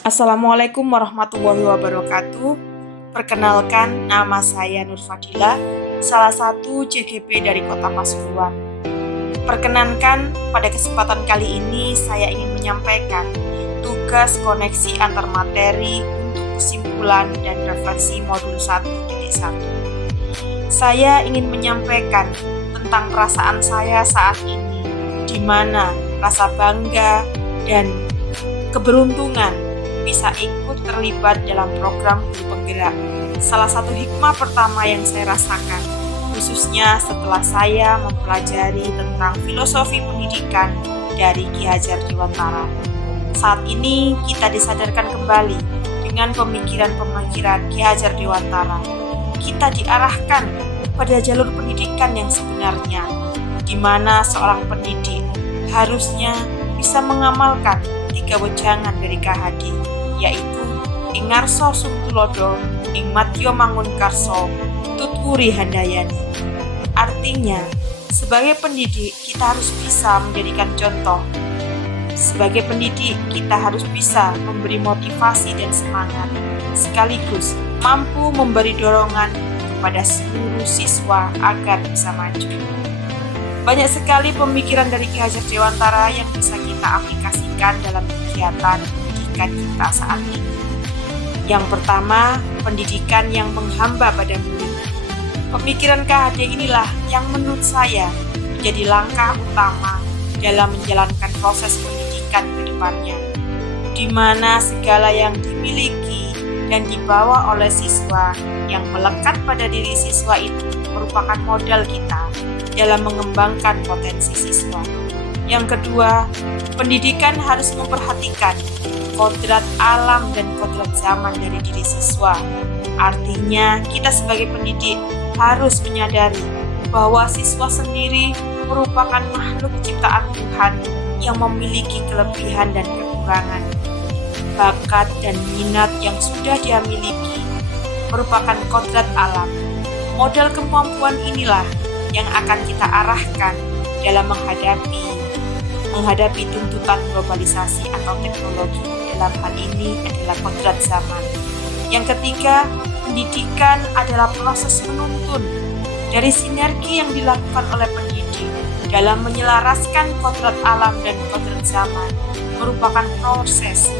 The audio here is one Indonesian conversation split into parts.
Assalamualaikum warahmatullahi wabarakatuh. Perkenalkan, nama saya Nur Fadila, salah satu CGP dari Kota Pasuruan. Perkenankan, pada kesempatan kali ini saya ingin menyampaikan tugas koneksi antar materi untuk kesimpulan dan refleksi modul 1.1. Saya ingin menyampaikan tentang perasaan saya saat ini, di mana rasa bangga dan keberuntungan bisa ikut terlibat dalam program Guru Penggerak. Salah satu hikmah pertama yang saya rasakan, khususnya setelah saya mempelajari tentang filosofi pendidikan dari Ki Hajar Dewantara. Saat ini kita disadarkan kembali dengan pemikiran-pemikiran Ki Hajar Dewantara. Kita diarahkan pada jalur pendidikan yang sebenarnya, di mana seorang pendidik harusnya bisa mengamalkan 3 wejangan dari KHD, yaitu ing ngarsa sumtulodo, ing madya mangunkarsa, tutwuri handayani. Artinya, sebagai pendidik kita harus bisa menjadikan contoh. Sebagai pendidik kita harus bisa memberi motivasi dan semangat, sekaligus mampu memberi dorongan kepada seluruh siswa agar bisa maju. Banyak sekali pemikiran dari Ki Hajar Dewantara yang bisa kita aplikasikan dalam kegiatan pendidikan kita saat ini. Yang pertama, pendidikan yang menghamba pada murid. Pemikiran KHD inilah yang menurut saya menjadi langkah utama dalam menjalankan proses pendidikan ke depannya, di mana segala yang dimiliki dan dibawa oleh siswa yang melekat pada diri siswa itu merupakan modal kita dalam mengembangkan potensi siswa. Yang kedua, pendidikan harus memperhatikan kodrat alam dan kodrat zaman dari diri siswa. Artinya, kita sebagai pendidik harus menyadari bahwa siswa sendiri merupakan makhluk ciptaan Tuhan yang memiliki kelebihan dan kekurangan. Bakat dan minat yang sudah dia miliki merupakan kodrat alam. Modal kemampuan inilah yang akan kita arahkan dalam menghadapi tuntutan globalisasi atau teknologi. Dalam hal ini adalah kodrat zaman. Yang ketiga, pendidikan adalah proses menuntun dari sinergi yang dilakukan oleh pendidik dalam menyelaraskan kodrat alam dan kodrat zaman, merupakan proses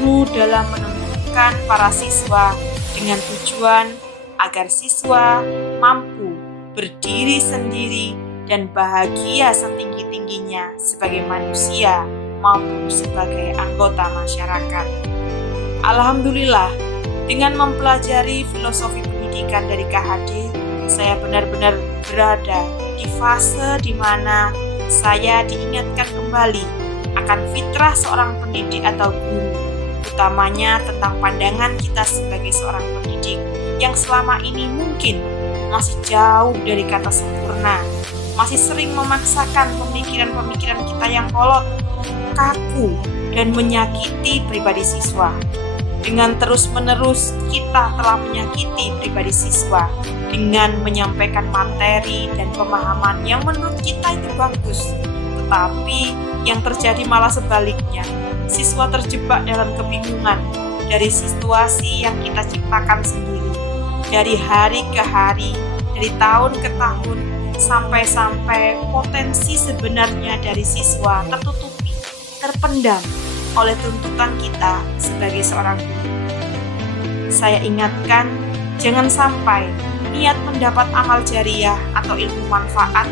guru dalam menentukan para siswa dengan tujuan agar siswa mampu berdiri sendiri dan bahagia setinggi-tingginya sebagai manusia maupun sebagai anggota masyarakat. Alhamdulillah, dengan mempelajari filosofi pendidikan dari KHD, saya benar-benar berada di fase di mana saya diingatkan kembali akan fitrah seorang pendidik atau guru, utamanya tentang pandangan kita sebagai seorang pendidik yang selama ini mungkin masih jauh dari kata sempurna, masih sering memaksakan pemikiran-pemikiran kita yang kolot, kaku, dan menyakiti pribadi siswa. Dengan terus-menerus kita telah menyakiti pribadi siswa dengan menyampaikan materi dan pemahaman yang menurut kita itu bagus, tetapi yang terjadi malah sebaliknya. Siswa terjebak dalam kebingungan dari situasi yang kita ciptakan sendiri. Dari hari ke hari, dari tahun ke tahun, sampai potensi sebenarnya dari siswa tertutupi, terpendam oleh tuntutan kita sebagai seorang guru. Saya ingatkan, jangan sampai niat mendapat amal jariah atau ilmu manfaat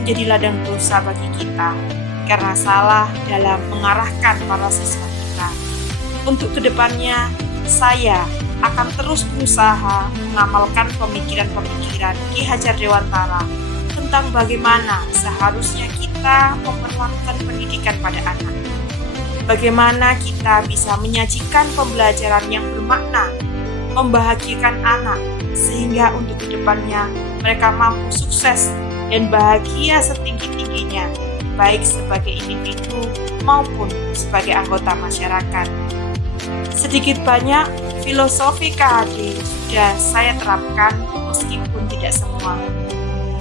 menjadi ladang dosa bagi kita karena salah dalam mengarahkan para siswa kita. Untuk kedepannya, saya akan terus berusaha mengamalkan pemikiran-pemikiran Ki Hajar Dewantara tentang bagaimana seharusnya kita memperlakukan pendidikan pada anak. Bagaimana kita bisa menyajikan pembelajaran yang bermakna, membahagiakan anak, sehingga untuk kedepannya mereka mampu sukses dan bahagia setinggi-tingginya, baik sebagai individu maupun sebagai anggota masyarakat. Sedikit banyak filosofi KHD sudah saya terapkan meskipun tidak semua.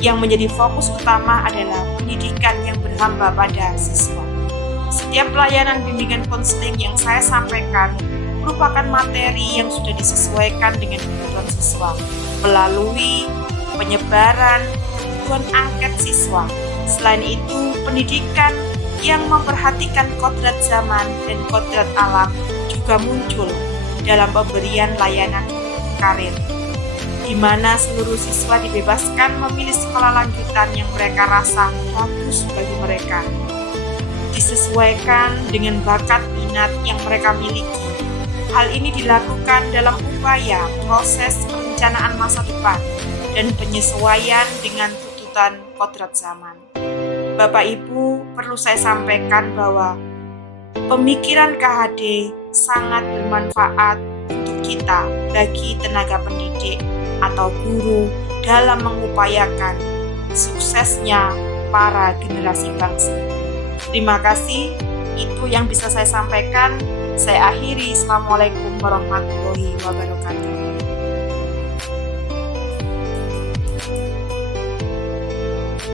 Yang menjadi fokus utama adalah pendidikan yang berhamba pada siswa. Setiap pelayanan bimbingan konseling yang saya sampaikan merupakan materi yang sudah disesuaikan dengan kebutuhan siswa melalui penyebaran kebutuhan angket siswa. Selain itu, pendidikan yang memperhatikan kodrat zaman dan kodrat alam juga muncul dalam pemberian layanan karir, di mana seluruh siswa dibebaskan memilih sekolah lanjutan yang mereka rasa bagus bagi mereka, disesuaikan dengan bakat minat yang mereka miliki. Hal ini dilakukan dalam upaya proses perencanaan masa depan dan penyesuaian dengan tuntutan kodrat zaman. Bapak Ibu, perlu saya sampaikan bahwa pemikiran KHD sangat bermanfaat untuk kita bagi tenaga pendidik atau guru dalam mengupayakan suksesnya para generasi bangsa. Terima kasih, itu yang bisa saya sampaikan. Saya akhiri. Assalamualaikum warahmatullahi wabarakatuh.